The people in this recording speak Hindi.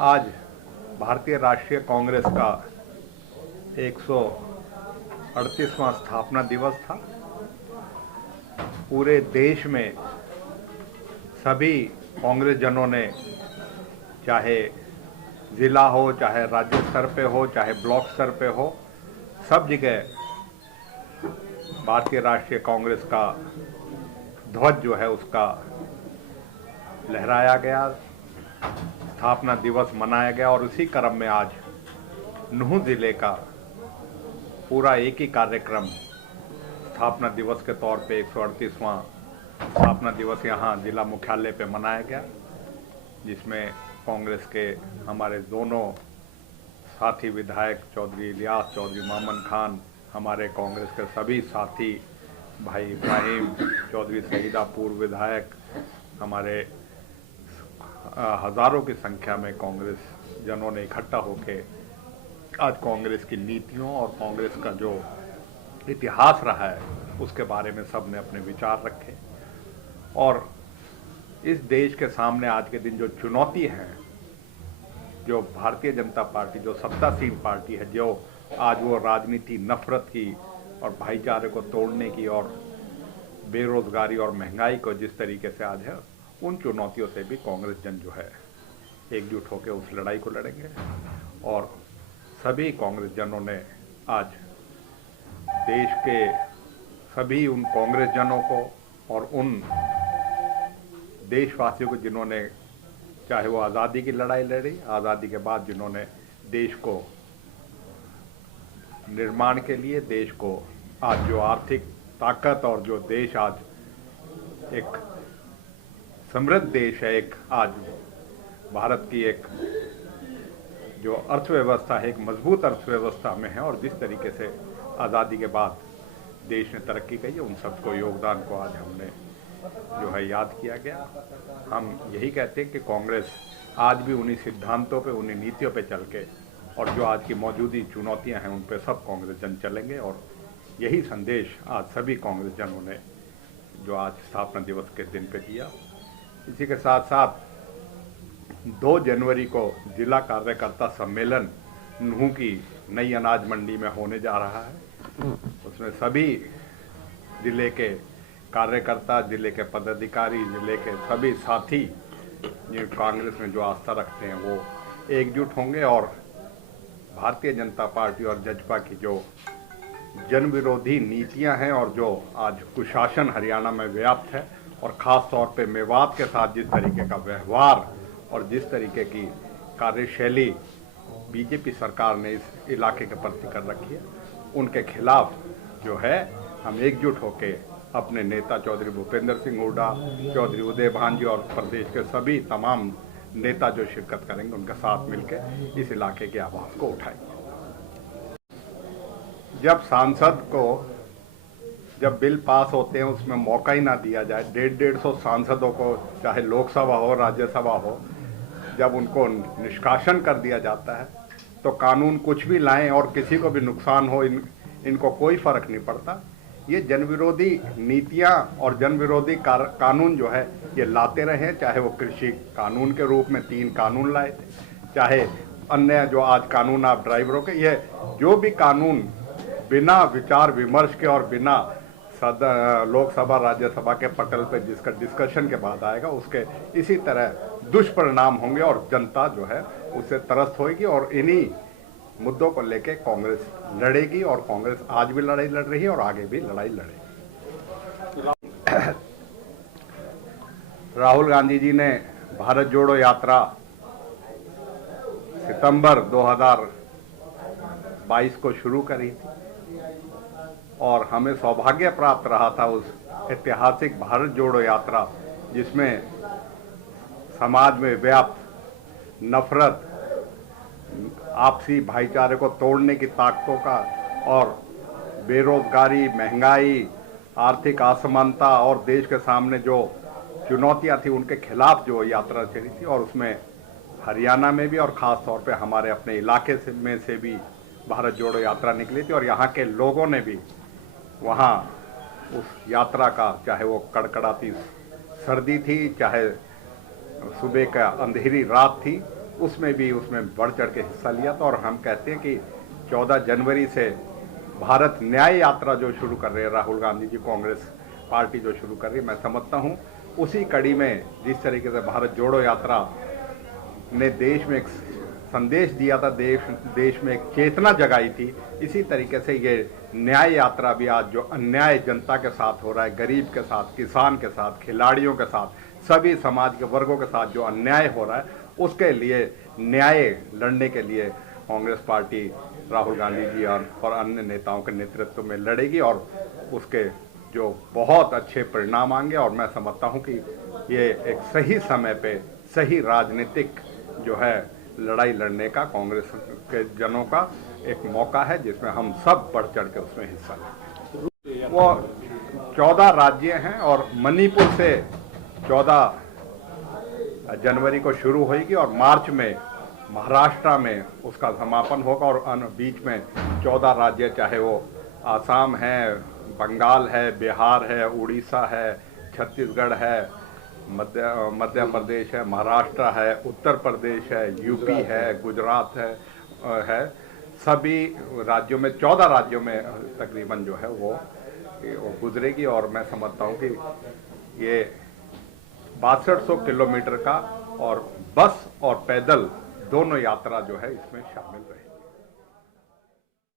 आज भारतीय राष्ट्रीय कांग्रेस का 138वां स्थापना दिवस था। पूरे देश में सभी कांग्रेस जनों ने, चाहे जिला हो, चाहे राज्य स्तर पे हो, चाहे ब्लॉक स्तर पे हो, सब जगह भारतीय राष्ट्रीय कांग्रेस का ध्वज जो है उसका लहराया गया, स्थापना दिवस मनाया गया। और उसी क्रम में आज नूह जिले का पूरा एक ही कार्यक्रम स्थापना दिवस के तौर पे 138वां स्थापना दिवस यहाँ जिला मुख्यालय पे मनाया गया, जिसमें कांग्रेस के हमारे दोनों साथी विधायक चौधरी इलियास, चौधरी मामन खान, हमारे कांग्रेस के सभी साथी भाई इब्राहिम चौधरी शहीदा, पूर्व विधायक, हमारे हजारों की संख्या में कांग्रेस जनों ने इकट्ठा होकर आज कांग्रेस की नीतियों और कांग्रेस का जो इतिहास रहा है उसके बारे में सब ने अपने विचार रखे। और इस देश के सामने आज के दिन जो चुनौती है, जो भारतीय जनता पार्टी जो सत्तासीन पार्टी है, जो आज वो राजनीति नफरत की और भाईचारे को तोड़ने की और बेरोजगारी और महंगाई को जिस तरीके से आज है, उन चुनौतियों से भी कांग्रेस जन जो है एकजुट होकर उस लड़ाई को लड़ेंगे। और सभी कांग्रेस जनों ने आज देश के सभी उन कांग्रेस जनों को और उन देशवासियों को जिन्होंने, चाहे वो आज़ादी की लड़ाई लड़ी, आज़ादी के बाद जिन्होंने देश को निर्माण के लिए, देश को आज जो आर्थिक ताकत और जो देश आज एक समृद्ध देश है, एक आज भारत की एक जो अर्थव्यवस्था है, एक मजबूत अर्थव्यवस्था में है, और जिस तरीके से आज़ादी के बाद देश ने तरक्की की है, उन सबको योगदान को आज हमने जो है याद किया गया। हम यही कहते हैं कि कांग्रेस आज भी उन्हीं सिद्धांतों पे, उन्हीं नीतियों पे चल के, और जो आज की मौजूदी चुनौतियां हैं उन पे सब कांग्रेस जन चलेंगे। और यही संदेश आज सभी कांग्रेस जनों ने जो आज स्थापना दिवस के दिन पे दिया। इसी के साथ साथ 2 जनवरी को जिला कार्यकर्ता सम्मेलन नूह की नई अनाज मंडी में होने जा रहा है। उसमें सभी जिले के कार्यकर्ता, जिले के पदाधिकारी, जिले के सभी साथी जो कांग्रेस में जो आस्था रखते हैं वो एकजुट होंगे और भारतीय जनता पार्टी और जजपा की जो जन विरोधी नीतियां हैं और जो आज कुशासन हरियाणा में व्याप्त है, और ख़ास तौर पे मेवात के साथ जिस तरीके का व्यवहार और जिस तरीके की कार्यशैली बीजेपी सरकार ने इस इलाके के प्रति कर रखी है, उनके खिलाफ जो है हम एकजुट होकर अपने नेता चौधरी भूपेंद्र सिंह हुड्डा, चौधरी उदय भानजी और प्रदेश के सभी तमाम नेता जो शिरकत करेंगे उनके साथ मिलकर इस इलाके की आवाज़ को उठाएंगे। जब सांसद को, जब बिल पास होते हैं उसमें मौका ही ना दिया जाए, 150 सांसदों को, चाहे लोकसभा हो राज्यसभा हो, जब उनको निष्कासन कर दिया जाता है तो कानून कुछ भी लाएं और किसी को भी नुकसान हो, इनको कोई फर्क नहीं पड़ता। ये जनविरोधी नीतियां और जनविरोधी कानून जो है ये लाते रहे, चाहे वो कृषि कानून के रूप में 3 कानून लाए थे, चाहे अन्य जो आज कानून आप ड्राइवरों के, ये जो भी कानून बिना विचार विमर्श के और बिना लोकसभा राज्यसभा के पटल पे जिसका डिस्कशन के बाद आएगा, उसके इसी तरह दुष्परिणाम होंगे और जनता जो है उससे त्रस्त होगी। और इन्हीं मुद्दों को लेके कांग्रेस लड़ेगी, और कांग्रेस आज भी लड़ाई लड़ रही है और आगे भी लड़ाई लड़ेगी। राहुल गांधी जी ने भारत जोड़ो यात्रा सितंबर 2022 को शुरू करी थी, और हमें सौभाग्य प्राप्त रहा था उस ऐतिहासिक भारत जोड़ो यात्रा जिसमें समाज में व्याप्त नफरत, आपसी भाईचारे को तोड़ने की ताकतों का, और बेरोजगारी, महंगाई, आर्थिक असमानता और देश के सामने जो चुनौतियां थी उनके खिलाफ जो यात्रा चली थी। और उसमें हरियाणा में भी और ख़ास तौर पे हमारे अपने इलाके में से भी भारत जोड़ो यात्रा निकली थी, और यहाँ के लोगों ने भी वहाँ उस यात्रा का, चाहे वो कड़कड़ाती सर्दी थी, चाहे सुबह का अंधेरी रात थी, उसमें बढ़ चढ़ के हिस्सा लिया था। और हम कहते हैं कि 14 जनवरी से भारत न्याय यात्रा जो शुरू कर रहे हैं राहुल गांधी जी, कांग्रेस पार्टी जो शुरू कर रही है, मैं समझता हूँ उसी कड़ी में जिस तरीके से भारत जोड़ो यात्रा ने देश में एक संदेश दिया था, देश में एक चेतना जगाई थी, इसी तरीके से ये न्याय यात्रा भी आज जो अन्याय जनता के साथ हो रहा है, गरीब के साथ, किसान के साथ, खिलाड़ियों के साथ, सभी समाज के वर्गों के साथ जो अन्याय हो रहा है, उसके लिए न्याय लड़ने के लिए कांग्रेस पार्टी राहुल गांधी जी और अन्य नेताओं के नेतृत्व में लड़ेगी और उसके जो बहुत अच्छे परिणाम आएंगे। और मैं समझता हूं कि ये एक सही समय पे सही राजनीतिक जो है लड़ाई लड़ने का कांग्रेस के जनों का एक मौका है, जिसमें हम सब बढ़ चढ़ के उसमें हिस्सा लें। वो 14 राज्य हैं और मणिपुर से 14 जनवरी को शुरू होगी और मार्च में महाराष्ट्र में उसका समापन होगा। और बीच में 14 राज्य, चाहे वो आसाम है, बंगाल है, बिहार है, उड़ीसा है, छत्तीसगढ़ है, मध्य प्रदेश है, महाराष्ट्र है, उत्तर प्रदेश है, यूपी है, गुजरात है, सभी राज्यों में 14 राज्यों में तकरीबन जो है वो गुजरेगी। और मैं समझता हूँ कि ये 6200 किलोमीटर का और बस और पैदल दोनों यात्रा जो है इसमें शामिल रहे।